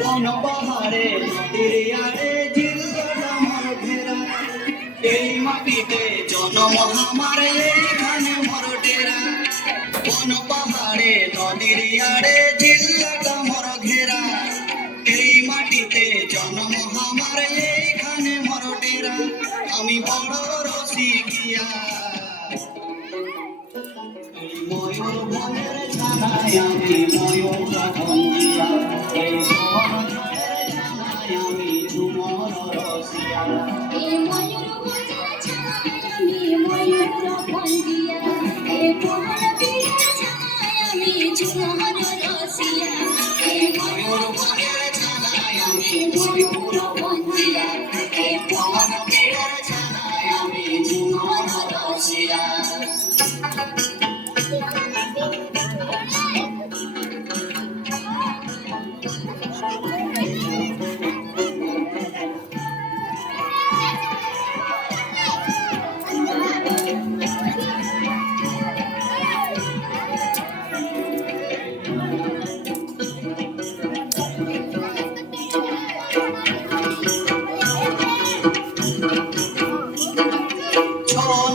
কোন পাহাড়ে নদীর আড়ে জিল্লাটা মোর ঘেরা, এই মাটিতে জন্ম আমার এইখানে মোর ডেরা। কোন পাহাড়ে নদীর আড়ে জিল্লাটা মোর ঘেরা, এই মাটিতে জন্ম আমার এইখানে মোর ডেরা। আমি বড় রসিকিয়া, এই ময়ূর বনের ছানায় আমি ময়ূর ভঙ্গিয়া, এই বনের ছানায় আমি ঝুমর রসিয়া। এই ময়ূর বনের ছানায় আমি ময়ূর ভঙ্গিয়া, এই বনের ছানায় আমি ঝুমর রসিয়া। এই ময়ূর বনের ছানায় আমি ময়ূর ভঙ্গিয়া, এই বনের ছানায় আমি ঝুমর রসিয়া।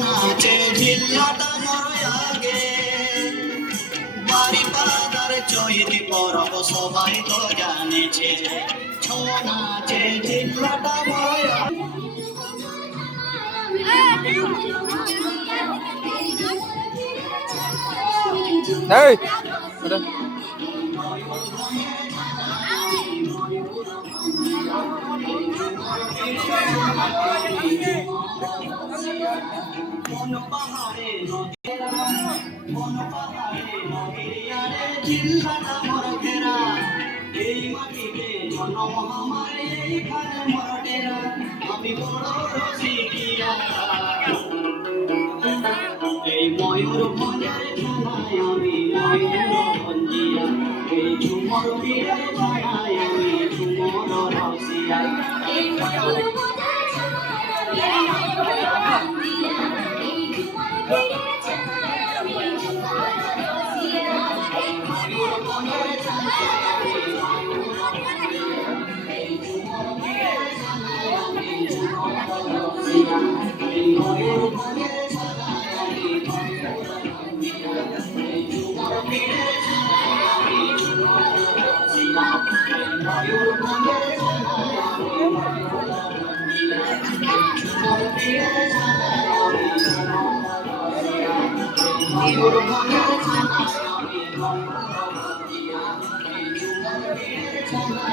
নাচে জিল্লাটা মোর আগে, বাড়ি পাদার চৈতি পরব সবাই তো জানেছে। ছৌ নাচে জিল্লাটা মোর আগে, Hey! কোন পাহাড়ে নদীর আড়ে জিল্লাটা মোর ঘেরা, এই মাটিতে জন্ম আমার এইখানে মোর ডেরা। আমি বড় রসিকিয়া, এই ময়ূর বনের ছানায় আমি ময়ূর ভঞ্জিয়া, এই ঝুমর বীরের ছানায় আমি ঝুমর রসিয়া। এই ময়ূর বনের ছানায় আমি ময়ূর ভঙ্গিয়া, এই ঝুমর ছানায় আমি ঝুমর রসিয়া। এই ময়ূর বনের ছানায় আমি ময়ূর ভঙ্গিয়া, এই ঝুমর বীরের ছানায় আমি ঝুমর রসিয়া। এই ময়ূর বনের ছানায় আমি ময়ূর ভঞ্জিয়া, এই ঝুমর বীরের ছানায় আমি ঝুমর রসিয়া। এই ময়ূর বনের ছানায় আমি ময়ূর ভঞ্জিয়া, এই ঝুমর বীরের ছানায় আমি ঝুমর রসিয়া। এই ময়ূর বনের ছানায় আমি ময়ূর ভঞ্জিয়া, এই ঝুমর বীরের ছানায়